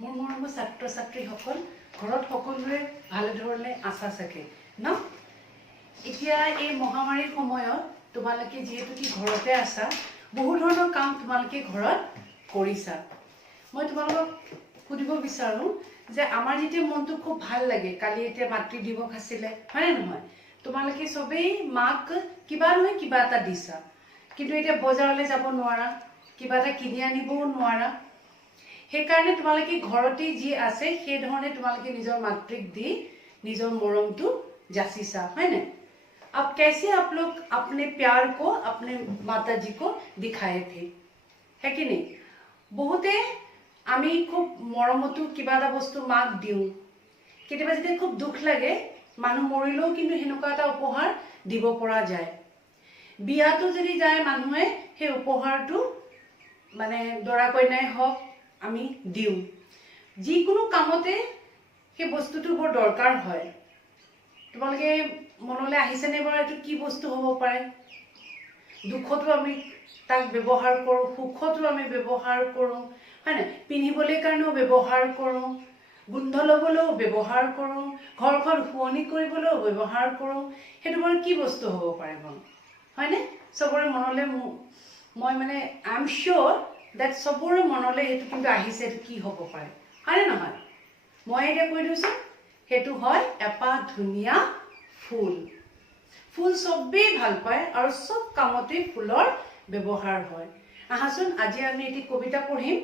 মোৰ মৰমৰ ছাত্ৰ ছাত্ৰীসকল ঘৰত সকলোৰে ভালে ধৰণে আছা চাগে ন? এতিয়া এই মহামাৰীৰ সময়ত তোমালোকে যিহেতু কি ঘৰতে আছা, বহু ধৰণৰ কাম তোমালোকে ঘৰত কৰিছা। মই তোমালোকক সুধিব বিচাৰোঁ যে আমাৰ যেতিয়া মনটো খুব ভাল লাগে, কালি এতিয়া মাতৃ দিৱস আছিলে, হয়নে নহয়? তোমালোকে চবেই মাক কিবা নহয় কিবা এটা দিছা, কিন্তু এতিয়া বজাৰলৈ যাব নোৱাৰা, কিবা এটা কিনি আনিবও নোৱাৰা। সেইকাৰণে তোমালোকে ঘৰতে যি আছে সেই ধৰণে তোমালোকে নিজৰ মাতৃক দি নিজৰ মৰমটো যাচিছা, হয় না? अब कैसे आप लोग अपने प्यार को अपने माता जी को दिखाए थे, है कि नहीं? बहुते আমি খুব মৰমতো কিবা এটা বস্তু মাক দিওঁ, কেতিয়াবা যেতিয়া খুব দুখ লাগে মানুহ মৰিলেও কিন্তু সেনেকুৱা এটা উপহাৰ দিব পৰা যায়। বিয়াতো যদি যায় মানুহে সেই উপহাৰটো মানে দৰা কইনাই হওক আমি দিওঁ। যিকোনো কামতে সেই বস্তুটো বৰ দৰকাৰ হয়। তোমালোকে মনলৈ আহিছেনে বাৰু এইটো কি বস্তু হ'ব পাৰে? দুখতো আমি তাক ব্যৱহাৰ কৰোঁ, সুখতো আমি ব্যৱহাৰ কৰোঁ, হয় নাই? পিন্ধিবলৈ কাৰণেও ব্যৱহাৰ কৰোঁ, গোন্ধ ল'বলৈও ব্যৱহাৰ কৰোঁ, ঘৰখন শুৱনি কৰিবলৈও ব্যৱহাৰ কৰোঁ। সেইটো বাৰু কি বস্তু হ'ব পাৰে বাৰু, হয়নে? চবৰে মনলৈ মই মানে আই এম চিয়'ৰ ডেট চবৰে মনলৈ সেইটো কিন্তু আহিছে, এইটো কি হ'ব পাৰে, হয়নে নহয়? মই এতিয়া কৈ দিছোঁ, সেইটো হয় এপাহ ধুনীয়া ফুল। ফুল চবেই ভাল পায় আৰু চব কামতে ফুলৰ ব্যৱহাৰ হয়। আহাচোন আজি আমি এটি কবিতা পঢ়িম।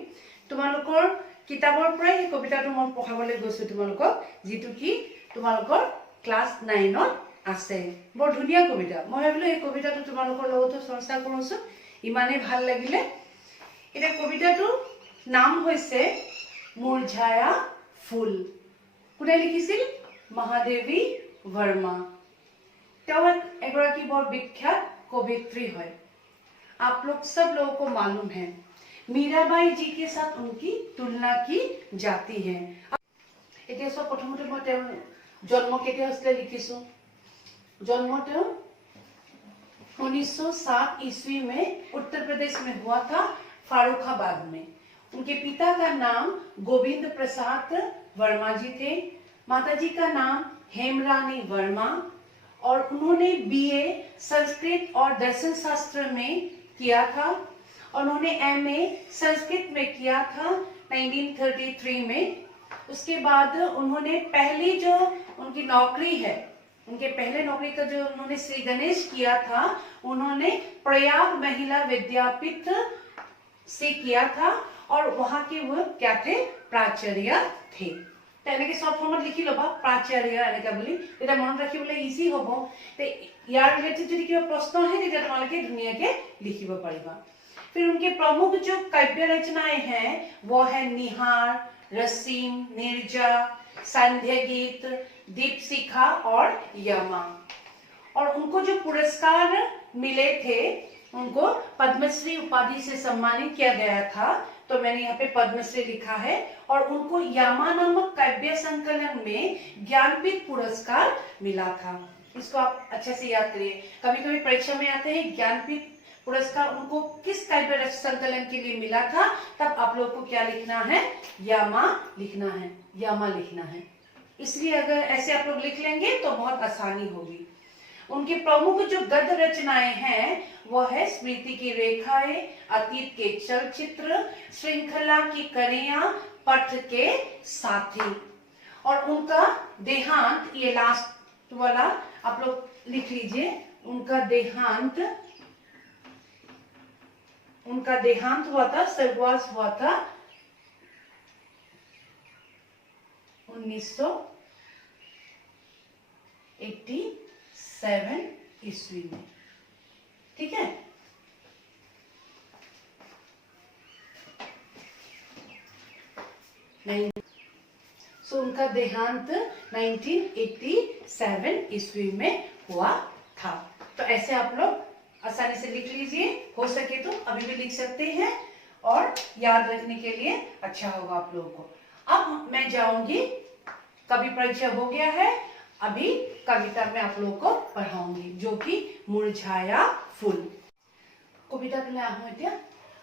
তোমালোকৰ কিতাপৰ পৰাই এই কবিতাটো মই পঢ়াবলৈ গৈছোঁ তোমালোকক, যিটো কি তোমালোকৰ ক্লাছ 9ত আছে। বৰ ধুনীয়া কবিতা। মই ভাবিলোঁ এই কবিতাটো তোমালোকৰ লগতো চৰ্চা কৰোঁচোন, ইমানেই ভাল লাগিলে। এতিয়া কবিতাটোৰ নাম হৈছে মুৰঝায়া ফুল। কোনে লিখিছিল? মহাদেৱী वर्मा। তেওঁ এগৰাকী বৰ বিখ্যাত কবিত্ৰী হয়। आप लोग सब लोगों को मालूम है, मीराबाई जी के साथ उनकी तुलना की जाती है। এতিয়া সব প্ৰথমতে মই তেওঁৰ জন্ম কেতিয়া হৈছিলে লিখিছোঁ। जन्म तो 1907 ईस्वी में उत्तर प्रदेश में हुआ था, फारुखाबाद में। उनके पिता का नाम गोविंद प्रसाद वर्मा जी थे, माता जी का नाम हेमरानी वर्मा, और उन्होंने बीए संस्कृत और दर्शन शास्त्र में किया था, और उन्होंने एमए संस्कृत में किया था 1933 में। उसके बाद उन्होंने पहली जो उनकी नौकरी है, उनके पहले नौकरी का जो उन्होंने श्री गणेश किया था, उन्होंने प्रयाग महिला विद्यापीठ से किया था, और वहां के वो क्या थे? प्राचार्य थे। তেনেকে সব ফৰ্মত লিখি ল'বা, প্ৰাচাৰ্য এনেকৈ বুলি, তেতিয়া মনত ৰাখিবলৈ ইজি হ'ব। ইয়াৰ ৰিলেটেড যদি কিবা প্ৰশ্ন আহে তেতিয়া তোমালোকে ধুনীয়াকৈ লিখিব পাৰিবা। फिर उनके प्रमुख जो काव्य रचनाएं हैं वो है निहार, रसीम, निर्जा, संध्या गीत, दीपशिखा और यमा। और उनको जो पुरस्कार मिले थे, उनको पद्मश्री उपाधि से सम्मानित किया गया था, तो मैंने यहाँ पे पद्मश्री लिखा है। और उनको यामा नामक काव्य संकलन में ज्ञानपीठ पुरस्कार मिला था। इसको आप अच्छे से याद करिए, कभी कभी परीक्षा में आते हैं ज्ञानपीठ पुरस्कार उनको किस काव्य संकलन के लिए मिला था, तब आप लोग को क्या लिखना है? यामा लिखना है, यामा लिखना है। इसलिए अगर ऐसे आप लोग लिख लेंगे तो बहुत आसानी होगी। उनके प्रमुख जो गद्य रचनाएं हैं वो है स्मृति की रेखाएं, अतीत के चलचित्र, श्रृंखला की कन्या, पथ के साथी। और उनका देहांत, ये लास्ट वाला आप लोग लिख लीजिए, उनका देहांत हुआ था, स्वर्गवास हुआ था 1987 ईस्वी में। ठीक है? सो उनका देहांत 1987 ईस्वी में हुआ था। तो ऐसे आप लोग आसानी से लिख लीजिए, हो सके तो अभी भी लिख सकते हैं, और याद रखने के लिए अच्छा होगा आप लोगों को। अब मैं जाऊंगी, कवि परिचय हो गया है, अभी कविता में आप लोगों को पढ़ाऊंगी, जो कि मुरझाया फूल। कविता के लिए आहूँ এতিয়া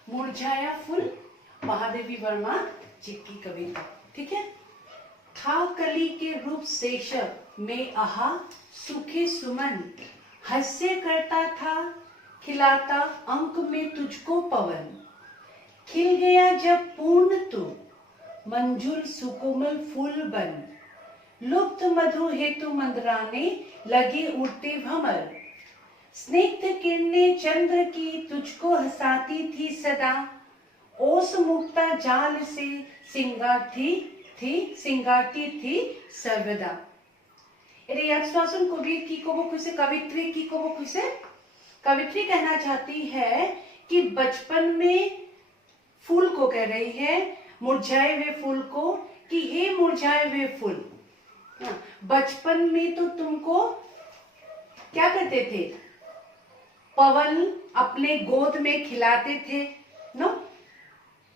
मुरझाया फूल महादेवी वर्मा जी की कविता, ठीक है। था कली के रूप सेशब में आहा सूखे सुमन, हास्य करता था खिलाता अंक में तुझको पवन, खिल गया जब पूर्ण तू मंजुल सुकोमल फूल बन, लुप्त मधु हेतु मंदराने लगे उड़ते भंवर, स्निग्ध किरणें चंद्र की तुझको हंसाती थी सदा, ओस मुक्ता जाल से सिंगारती थी सर्वदा। এর এক শ্বাসন কবির কি কব খুশে, कवित्री की कब खुशे, कवित्री कहना चाहती है कि बचपन में फूल को कह रही है, मुरझाए हुए फूल को, कि हे मुरझाए हुए फूल, बचपन में तो तुमको क्या करते थे, पवन अपने गोद में खिलाते थे, नो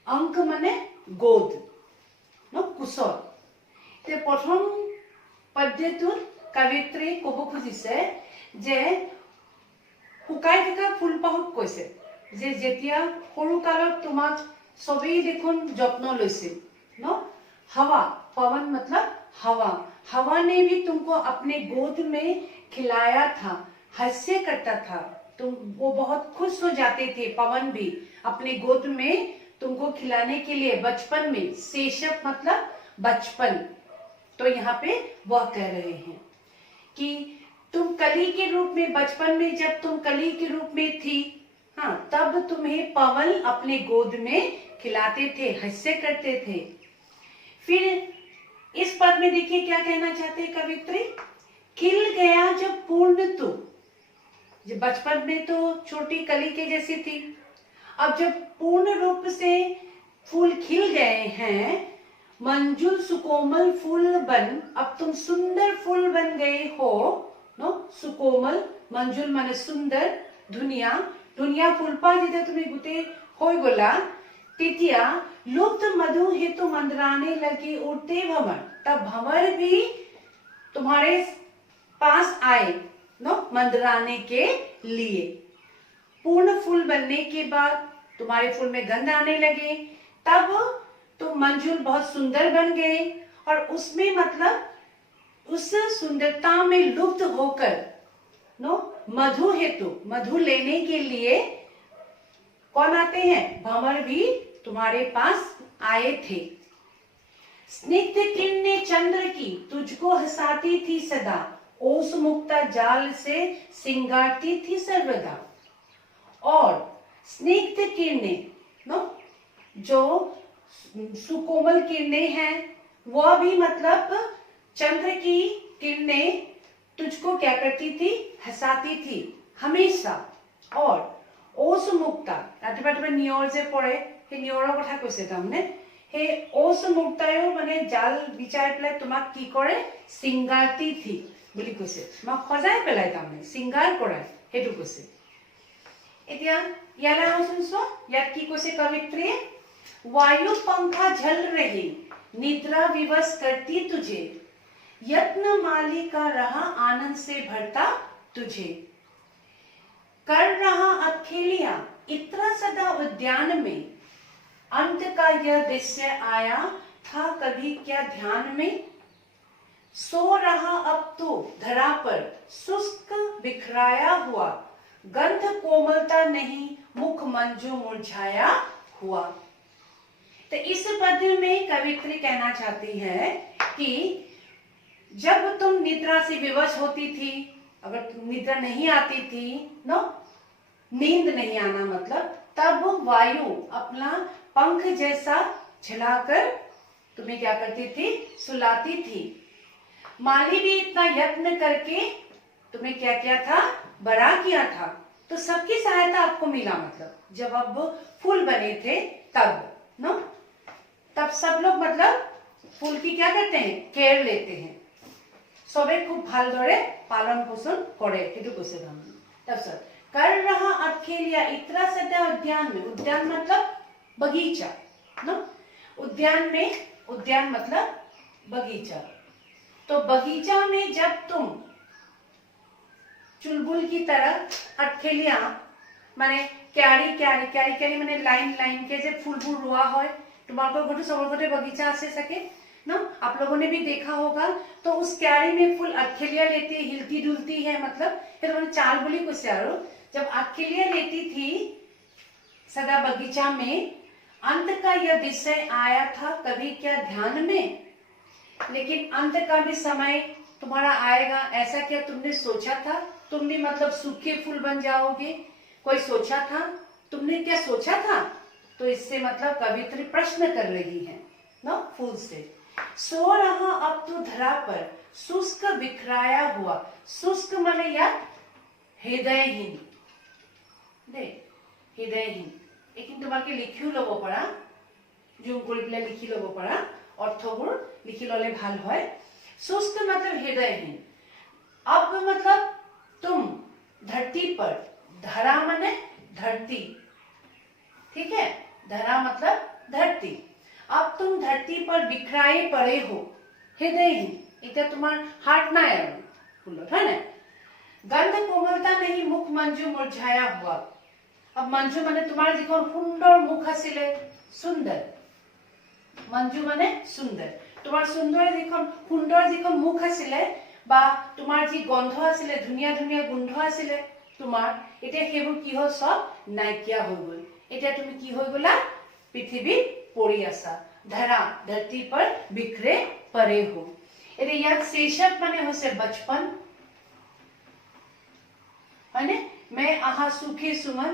अंक माने गोद, नो कुशल। ते प्रथम पद्यटुर कवित्री कब खुजिसे जे শুকাই থকা ফুলপাহক কৈছে যে যেতিয়া সৰু কালত তোমাক সবেই দেখোন যত্ন লৈছিল, ন हवा, पवन मतलब हवा, हवा ने भी तुमको अपने गोद में खिलाया था, हास्य करता था, तुम वो बहुत खुश हो जाते थे, पवन भी अपने गोद में तुमको खिलाने के लिए बचपन में, शैशव मतलब बचपन। तो यहाँ पे वह कह रहे हैं कि तुम कली के रूप में, बचपन में जब तुम कली के रूप में थी, हाँ, तब तुम्हें पवन अपने गोद में खिलाते थे, हास्य करते थे। फिर इस पद में देखिए क्या कहना चाहते हैं कवित्री, खिल गया जब पूर्ण तू, जब बचपन में तो छोटी कली के जैसी थी, अब जब पूर्ण रूप से फूल खिल गए हैं, मंजुल सुकोमल फूल बन, अब तुम सुंदर फूल बन गए हो, नो सुकोमल, मंजुल माने सुंदर, धुनिया, धुनिया फूलपा যেতিয়া তুমি গুটে হৈ গলা, তেতিয়া लुप्त मधु हेतु मंदराने लगे उड़ते भंवर, तब भंवर भी तुम्हारे पास आए, नो मंदराने के लिए। पूर्ण फूल बनने के बाद तुम्हारे फूल में गंध आने लगे, तब तुम मंजुल बहुत सुंदर बन गए, और उसमें मतलब उस सुंदरता में लुप्त होकर, नो मधु हेतु, मधु लेने के लिए कौन आते हैं, भंवर भी तुम्हारे पास आए थे। स्निग्ध किरणें चंद्र की तुझको हंसाती थी सदा, ओस मुक्ता जाल से सिंगारती थी सर्वदा। और स्निग्ध किरणें, नो जो सुकोमल किरणें हैं, वह भी मतलब चंद्र की किरणें तुझको क्या करती थी, हंसाती थी हमेशा। और ओस मुक्ता, रातिपुৱা नियर जे পৰে, সেই নিয়ৰৰ কথা কৈছে, তাৰমানে সেই ओस मुक्ताয়ো মানে জাল বিচাই পেলাই তোমাক কি কৰে, সিংগাৰতি থি বুলি কৈছে, তোমাক সজাই পেলাই, তাৰমানে সিংগাৰ কৰাই, সেইটো কৈছে। এতিয়া ইয়ালৈ আহোচোন, চোৱা ইয়াত কি কৈছে কবিত্ৰীয়ে, वायु पंखा झल रही निद्रा विवश करती तुझे, यत्न माली का रहा आनंद से भरता तुझे, कर रहा अखेलिया इतना सदा उद्यान में, अंत का यह दृश्य आया था कभी क्या ध्यान में, सो रहा अब तो धरा पर शुष्क बिखराया हुआ, गंध कोमलता नहीं मुख मंजू मुरझाया हुआ। तो इस पद्य में कवित्री कहना चाहती है कि जब तुम निद्रा से विवश होती थी, अगर निद्रा नहीं आती थी, नो नींद नहीं आना मतलब, तब वायु अपना पंख जैसा झलाकर तुम्हें क्या करती थी, सुलाती थी। माली भी इतना यत्न करके तुम्हें क्या किया था, बड़ा किया था। तो सबकी सहायता आपको मिला, मतलब जब अब फूल बने थे तब, नो तब सब लोग मतलब फूल की क्या करते हैं, केयर लेते हैं, सबे खूब ভালদৰে पालन पोषण करे, সেইটো কৈছে তাৰমানে। তাৰপিছত कर रहा अखेलिया इतना सदा उद्यान में, उद्यान मतलब बगीचा, नो उद्यान में, उद्यान मतलब बगीचा। तो बगीचा में जब तुम चुलबुल की तरह अखेलिया माने क्यारी क्यारी क्यारी क्यारी माने लाइन लाइन के जे फूलबुल रोआ হয়, तुम्हारे घर सब घरे बगीचा आसे सके ना, आप लोगों ने भी देखा होगा। तो उस क्यारी में फुल आखेलिया लेती हिलती डुलती है, मतलब फिर मैंने चाल बोली कुछ यारो, जब आखेलिया लेती थी सदा बगीचा में, अंत का यह विषय आया था कभी क्या ध्यान में, लेकिन अंत का भी समय तुम्हारा आएगा, ऐसा क्या तुमने सोचा था? तुम भी मतलब सूखे फूल बन जाओगे, कोई सोचा था? तुमने क्या सोचा था? तो इससे मतलब कवित्री प्रश्न कर रही है ना फूल से। सो रहा अब तो धरा पर शुष्क बिखराया हुआ, शुष्क माने या हृदयहीन, दे हृदयहीन, लेकिन तुम्हारे लिखिও लব পাৰা, জুম কৰি পেলাই লিখি লব পাৰা, অৰ্থবোৰ লিখি ললে ভাল হয়। शुष्क मतलब हृदयहीन। अब मतलब तुम धरती पर, धरा माने धरती, ठीक है, धरा मतलब धरती। अब तुम धरती पर बिखराए पड़े हो, हृदयहीन, इतना तुम्हार हार्ट ना है फूलत है ना। गंध कोमलता नहीं मुख मंजू मुरझाया हुआ। अब मंजू माने तुम्हार जिखन सुंदर मुख आसिले, सुंदर, मंजू माने सुंदर, तुम्हार सुंदर जिखन मुख आसिले बा तुम्हार जी गंध आसिले, धुनिया धुनिया गोंध आसिले तुम्हार, এতিয়া সেইবোৰ কি হ'ল সব নাইকিয়া হৈ গ'ল। এতিয়া তুমি কি হৈ গ'লা? পৃথিৱীত পৰি আছা, धरा धरती पर बिखरे पड़े हो। এতিয়া ইয়াত शैशव माने হৈছে बचपन, माने मैं आहा सुखी सुमन,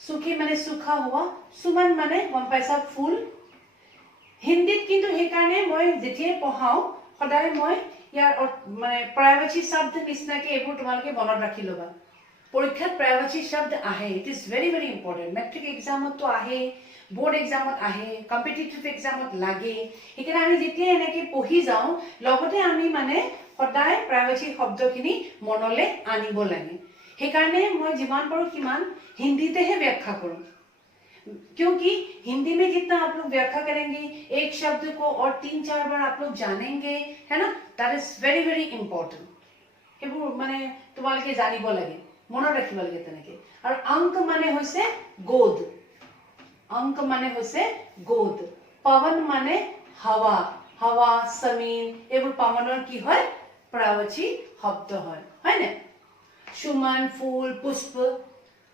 सुखी माने सुखा हुआ, सुमन माने गम पाइसा फूल। हिंदीत किंतु हेकाने মই যেতিয়াই পঢ়াও সদায় মই ইয়াৰ মানে প্ৰায়বাচী শব্দ নিচিনাকে এইবোৰ তোমালোকে মনত ৰাখি লবা। পৰীক্ষাত প্ৰায়বাচী শব্দ আহে, it is very very important. Matric এক্সামত তো আহে, बोर्ड एग्जामत आहे, कम्पिटिटिव एग्जामत लागे, সেইকাৰণে আমি যেতিয়া এনেকে পঢ়ি যাওঁ লগতে আমি মানে সদায় প্ৰায়বাচী শব্দখিনি মনলে আনিব লাগে। সেইকাৰণে মই যিমান পাৰো কিমান হিন্দীতেহে व्याख्या करूं, क्योंकि हिंदी में जितना आप लोग व्याख्या करेंगे एक शब्द को और 3-4 बार आप लोग जानेंगे, है ना, that is very very important. সেইবোৰ মানে তোমালোকে জানিব লাগে, মনত ৰাখিব লাগে তেনেকে। আৰু अंक মানে হৈছে गोद, अंक माने होसे गोद। पवन माने हवा, हवा समीर एवं पवनर की है प्रायवाची शब्द है ना। सुमन फूल पुष्प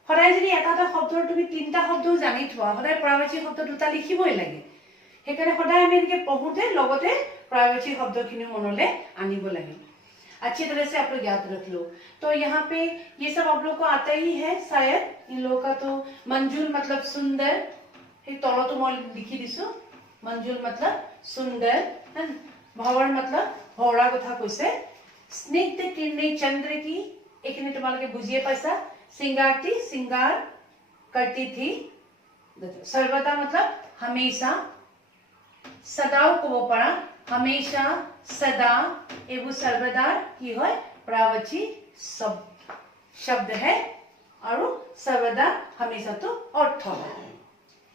সদায় যদি এটা শব্দৰ তুমি তিনটা শব্দও জানি থোৱা, সদায় প্ৰায়বাচী শব্দ দুটা লিখিবই লাগে। সেইকাৰণে সদায় আমি এনেকে পঢ়োতে লগতে প্ৰায়বাচী শব্দখিনি মনলে আনিব লাগে। अच्छी तरह से आप लोग याद रख लो। तो यहाँ पे ये सब आप लोग को आता ही है शायद इन लोगों का। तो मंजूल मतलब सुंदर, तलो तो मैं लिखी दिसो, मंजूल मतलब सुंदर, भवर मतलब भौरा कथा कैसे। स्निग्ध किरणे चंद्र की, एक ने तुम्हारे बुझिए पैसा, सिंगारती सिंगार करती थी, सर्वदा मतलब हमेशा, सदाओ को वो पढ़ा, हमेशा सदा एवं सर्वदा की है प्रायवाची शब्द है, और सर्वदा हमेशा तो अर्थ है।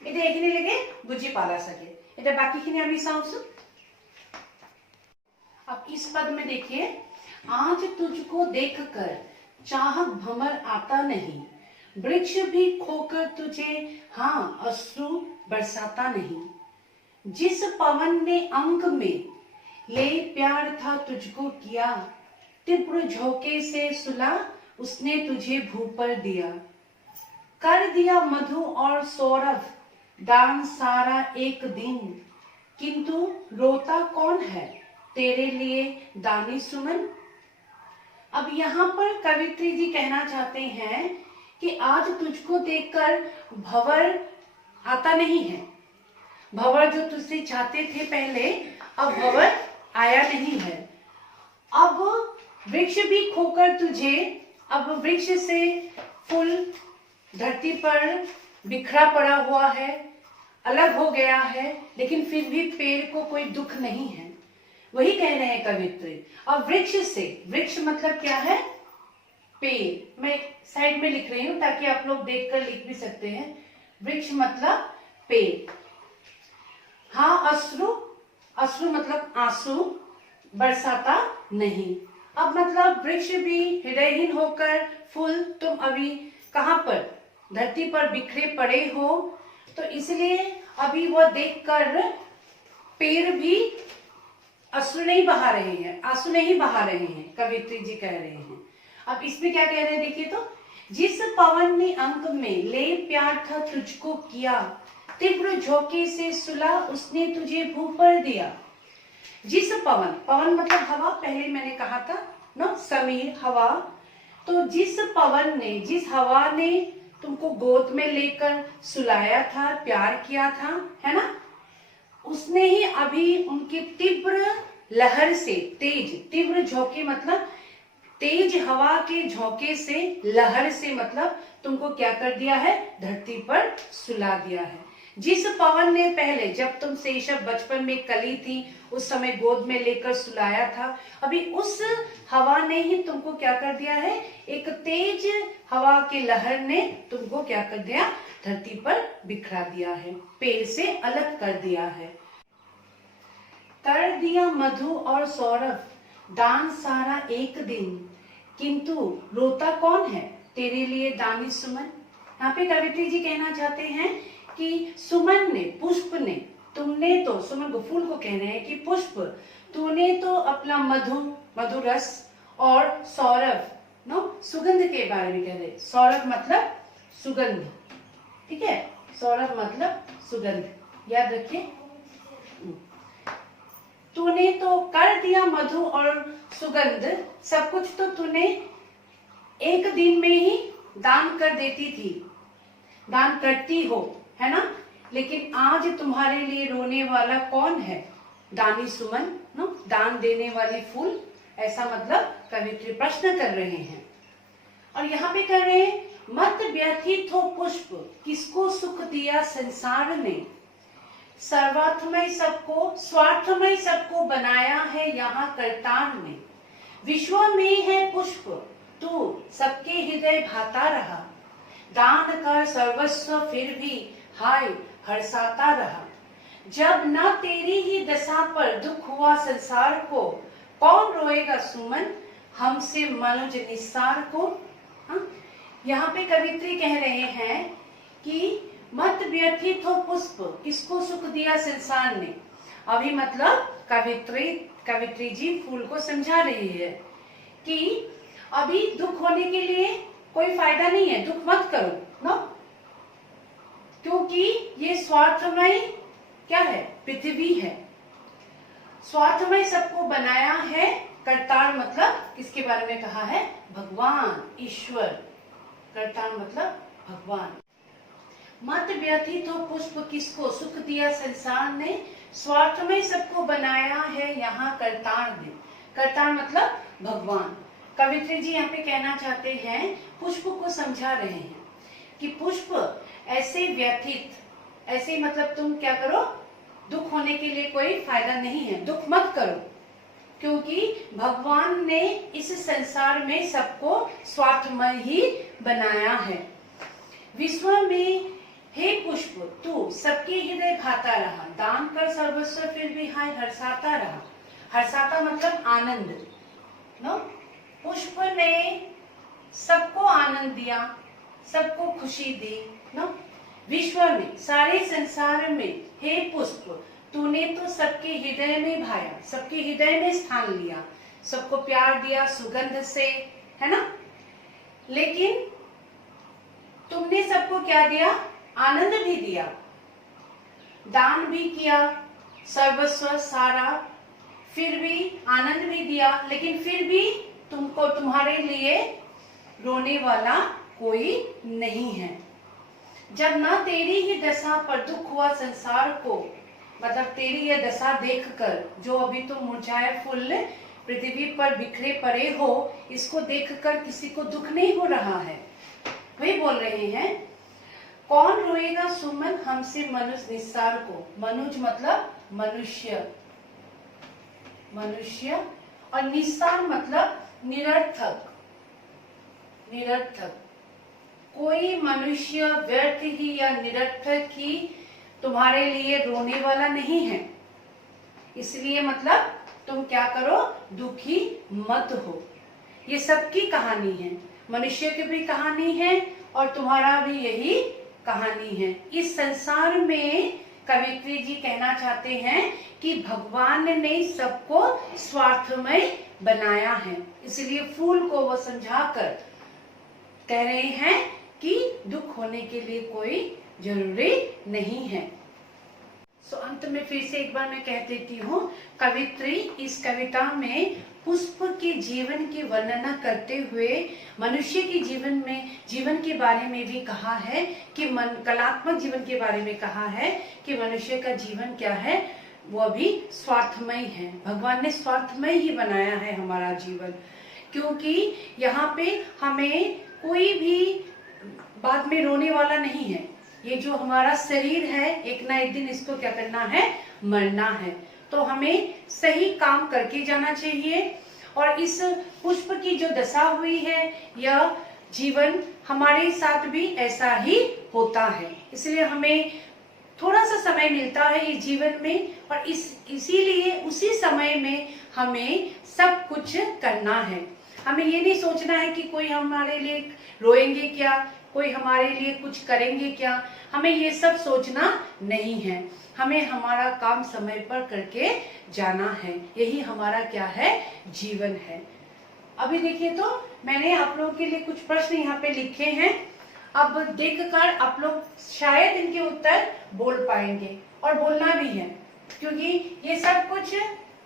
এটা এখিনি লেগে বুঝি পালা सके। এটা বাকিখিনি আমি চাওছো। अब इस पद में देखिए, आज तुझको देखकर चाहक भमर आता नहीं, वृक्ष भी खोकर तुझे हाँ अश्रु बरसाता नहीं। जिस पवन ने अंक में ले प्यार था तुझको किया, तीव्र झोंके से सुला उसने तुझे भू पर दिया। कर दिया मधु और सौरभ दान सारा एक दिन, किंतु रोता कौन है तेरे लिए दानी सुमन। अब यहाँ पर कवित्री जी कहना चाहते हैं कि आज तुझको देखकर भंवर आता नहीं है, भंवर जो तुझसे चाहते थे पहले अब भंवर आया नहीं है। अब वृक्ष भी खोकर तुझे, अब वृक्ष से फूल धरती पर बिखरा पड़ा हुआ है, अलग हो गया है, लेकिन फिर भी पेड़ को कोई दुख नहीं है। वही कह रहे हैं कवित्री। अब वृक्ष से, वृक्ष मतलब क्या है? पेड़। मैं साइड में लिख रही हूं ताकि आप लोग देखकर लिख भी सकते हैं। वृक्ष मतलब पेड़। हाँ अश्रु, अश्रु मतलब आंसू, बरसाता नहीं। अब मतलब वृक्ष भी हृदयहीन होकर फूल तुम अभी कहां पर? धरती पर बिखरे पड़े हो, तो इसलिए अभी वह देखकर पेड़ भी आंसू नहीं बहा रहे हैं, कवित्री जी कह रहे हैं। अब इसमें क्या कह रहे हैं देखिए तो, जिस पवन ने अंक में ले प्यार था तुझको किया, तीव्र झोंके से सुला उसने तुझे भू पर दिया। जिस पवन मतलब हवा, पहले मैंने कहा था ना, समीर हवा। तो जिस हवा ने तुमको गोद में लेकर सुलाया था, प्यार किया था, है ना, उसने ही अभी उनकी तीव्र लहर से, तीव्र झोंके मतलब तेज हवा के झोंके से, लहर से मतलब तुमको क्या कर दिया है, धरती पर सुला दिया है। जिस पवन ने पहले, जब तुम शैशव बचपन में कली थी, उस समय गोद में लेकर सुलाया था, अभी उस हवा ने ही तुमको क्या कर दिया है, एक तेज हवा की लहर ने तुमको क्या कर दिया, धरती पर बिखरा दिया है, पेड़ से अलग कर दिया है। कर दिया मधु और सौरभ दान सारा एक दिन, किंतु रोता कौन है तेरे लिए दानी सुमन। यहाँ पे कवित्री जी कहना चाहते हैं कि सुमन ने, पुष्प ने, तुमने तो, सुमन को, फूल को कह रहे हैं कि पुष्प, तूने तो अपना मधु रस और सौरभ, नो, सुगंध के बारे में कह रहे, सौरभ मतलब सुगंध, ठीक है, सौरभ मतलब सुगंध, याद रखिए। तूने तो कर दिया मधु और सुगंध, सब कुछ तो तूने एक दिन में ही दान कर देती थी, दान करती हो, है ना, लेकिन आज तुम्हारे लिए रोने वाला कौन है, दानी सुमन, नो, दान देने वाली फूल, ऐसा मतलब कवित्री प्रश्न कर रहे हैं। और यहाँ पे कर रहे हैं, मत व्यथित हो पुष्प, किसको सुख दिया संसार ने, सर्वार्थमय सबको, स्वार्थमय सबको बनाया है यहाँ करतार ने। विश्व में है पुष्प तू सबके हृदय भाता रहा, दान कर सर्वस्व फिर भी हाय हर्षाता रहा। जब न तेरी ही दशा पर दुख हुआ संसार को, कौन रोएगा सुमन हमसे मनुज निस्सार को। हाँ? यहाँ पे कवित्री कह रहे हैं कि मत व्यथित हो पुष्प, किसको सुख दिया संसार ने। अभी मतलब कवित्री जी फूल को समझा रही है कि अभी दुख होने के लिए कोई फायदा नहीं है, दुख मत करो ना, क्योंकि ये स्वार्थमय क्या है, पृथ्वी है, स्वार्थमय सबको बनाया है, करतार मतलब किसके बारे में कहा है, भगवान ईश्वर, करतार मतलब भगवान। मत व्यथित हो पुष्प, किसको सुख दिया संसार ने, स्वार्थमय सबको बनाया है यहाँ करतार ने, करतार मतलब भगवान। कवित्री जी यहाँ पे कहना चाहते हैं, पुष्प को समझा रहे हैं कि पुष्प ऐसे व्यथित, ऐसे मतलब तुम क्या करो, दुख होने के लिए कोई फायदा नहीं है, दुख मत करो, क्योंकि भगवान ने इस संसार में सबको स्वार्थमय ही बनाया है। विश्व में हे पुष्प तू सबके हृदय भाता रहा, दान कर सर्वस्व फिर भी हाय हर्षाता रहा। हर्षाता मतलब आनंद, नो, पुष्प ने सबको आनंद दिया, सबको खुशी दी, नो, विश्व में, सारे संसार में हे पुष्प तूने तो सबके हृदय में भाया, सबके हृदय में स्थान लिया, सबको प्यार दिया सुगंध से, है ना, लेकिन तुमने सबको क्या दिया, आनंद भी दिया, दान भी किया, सर्वस्व सारा, फिर भी आनंद भी दिया, लेकिन फिर भी तुमको, तुम्हारे लिए रोने वाला कोई नहीं है। जब ना तेरी ही दशा पर दुख हुआ संसार को, मतलब तेरी यह दशा देखकर, जो अभी तुम मुरझाए फूल पृथ्वी पर बिखरे पड़े हो, इसको देखकर किसी को दुख नहीं हो रहा है। वही बोल रहे हैं, कौन रोएगा सुमन हमसे मनुज निस्सार को। मनुज मतलब मनुष्य, मनुष्य, और निस्सार मतलब निरर्थक, निरर्थक, कोई मनुष्य व्यर्थ ही या निरर्थक ही तुम्हारे लिए रोने वाला नहीं है, इसलिए मतलब तुम क्या करो, दुखी मत हो। ये सबकी कहानी है, मनुष्य की भी कहानी है और तुम्हारा भी यही कहानी है। इस संसार में कवित्री जी कहना चाहते हैं कि भगवान ने सबको स्वार्थमय बनाया है, इसलिए फूल को वो समझाकर कह रहे हैं कि दुख होने के लिए कोई जरूरी नहीं है। अंत में फिर से एक बार मैं कह देती हूँ, कवित्री इस कविता में पुष्प के जीवन की वर्णना करते हुए मनुष्य के जीवन के बारे में भी कहा है कि कलात्मक जीवन के बारे में कहा है कि मनुष्य का जीवन क्या है, वो भी स्वार्थमय है। भगवान ने स्वार्थमय ही बनाया है हमारा जीवन, क्योंकि यहाँ पे हमें कोई भी बाद में रोने वाला नहीं है। ये जो हमारा शरीर है एक ना एक दिन इसको क्या करना है, मरना है। तो हमें सही काम करके जाना चाहिए। और इस पुष्प की जो दशा हुई है, यह जीवन हमारे साथ भी ऐसा ही होता है। इसलिए हमें थोड़ा सा समय मिलता है इस जीवन में, और इसीलिए उसी समय में हमें सब कुछ करना है। हमें ये नहीं सोचना है कि कोई हमारे लिए रोएंगे क्या, कोई हमारे लिए कुछ करेंगे क्या, हमें ये सब सोचना नहीं है। हमें हमारा काम समय पर करके जाना है, यही हमारा क्या है, जीवन है। अभी देखिए तो मैंने आप लोगों के लिए कुछ प्रश्न यहाँ पे लिखे हैं। अब देखकर आप लोग शायद इनके उत्तर बोल पाएंगे, और बोलना भी है, क्योंकि ये सब कुछ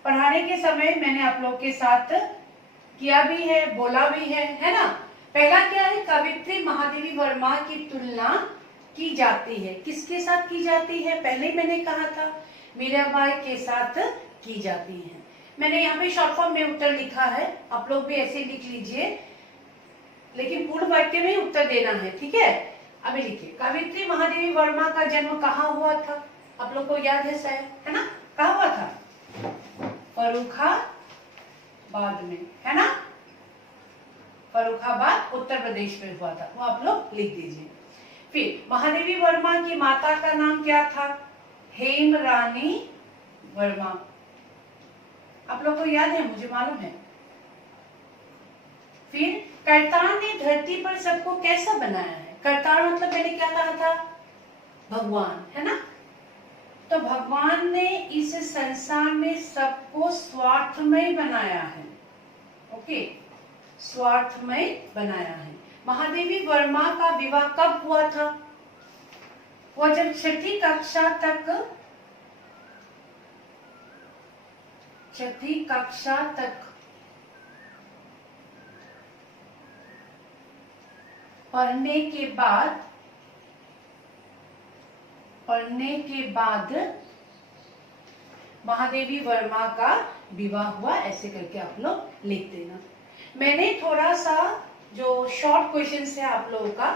पढ़ाने के समय मैंने आप लोगों के साथ किया भी है, बोला भी है ना। पहला क्या है, कवित्री महादेवी वर्मा की तुलना की जाती है। किसके साथ की जाती है, पहले मैंने कहा था, मीराबाई के साथ की जाती है। मैंने यहाँ पे शॉर्ट फॉर्म में उत्तर लिखा है, आप लोग भी ऐसे लिख लीजिए, लेकिन पूर्ण वाक्य में उत्तर देना है, ठीक है। अभी लिखिए, कवित्री महादेवी वर्मा का जन्म कहाँ हुआ था, आप लोग को याद है शायद, है ना। कहाँ हुआ था, फर्रुखाबाद में, है ना। फर्रुखाबाद उत्तर प्रदेश में हुआ था, वो आप लोग लिख दीजिए। फिर महादेवी वर्मा की माता का नाम क्या था, हेमरानी वर्मा। आप लोग को याद है, मुझे मालूम है। फिर करतार ने धरती पर सबको कैसा बनाया है, करतार मतलब मैंने क्या कहा था, भगवान, है ना। तो भगवान ने इस संसार में सबको स्वार्थमय बनाया है, ओके, स्वार्थमय बनाया है। महादेवी वर्मा का विवाह कब हुआ था, वो जब छठी कक्षा तक पढ़ने के बाद महादेवी वर्मा का विवाह हुआ, ऐसे करके आप लोग लिख देना। मैंने थोड़ा सा जो शॉर्ट क्वेश्चंस है आप लोगों का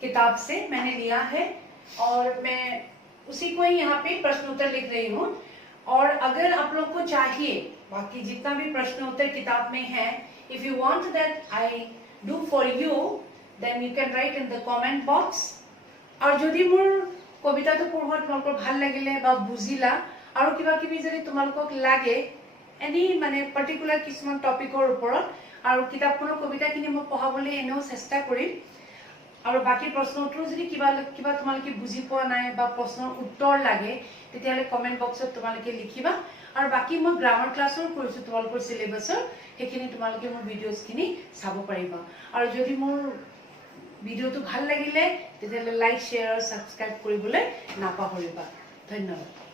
किताब से मैंने लिया है, और मैं उसी को ही यहाँ पे प्रश्न उत्तर लिख रही हूँ। और अगर आप लोग को चाहिए बाकी जितना भी प्रश्न उत्तर किताब में है, if you want that I do for you, then you can write in the comment box. और যদি মোৰ কবিতাটো পঢ়োৱা তোমালোকৰ ভাল লাগিলে বা বুজিলা, আৰু কিবা কিবি যদি তোমালোকক লাগে এনি মানে পাৰ্টিকুলাৰ কিছুমান টপিকৰ ওপৰত, আৰু কিতাপখনৰ কবিতাখিনি মই পঢ়াবলৈ এনেও চেষ্টা কৰিম। আৰু বাকি প্ৰশ্ন উত্তৰ যদি কিবা তোমালোকে বুজি পোৱা নাই বা প্ৰশ্নৰ উত্তৰ লাগে, তেতিয়াহ'লে কমেণ্ট বক্সত তোমালোকে লিখিবা। আৰু বাকি মই গ্ৰামাৰ ক্লাছৰ কৰিছোঁ তোমালোকৰ সিলেবাছৰ, সেইখিনি তোমালোকে মোৰ ভিডিঅ'ছখিনি চাব পাৰিবা। আৰু যদি মোৰ ভিডিঅ'টো ভাল লাগিলে তেতিয়াহ'লে লাইক, শ্বেয়াৰ আৰু ছাবস্ক্ৰাইব কৰিবলৈ নাপাহৰিবা। ধন্যবাদ।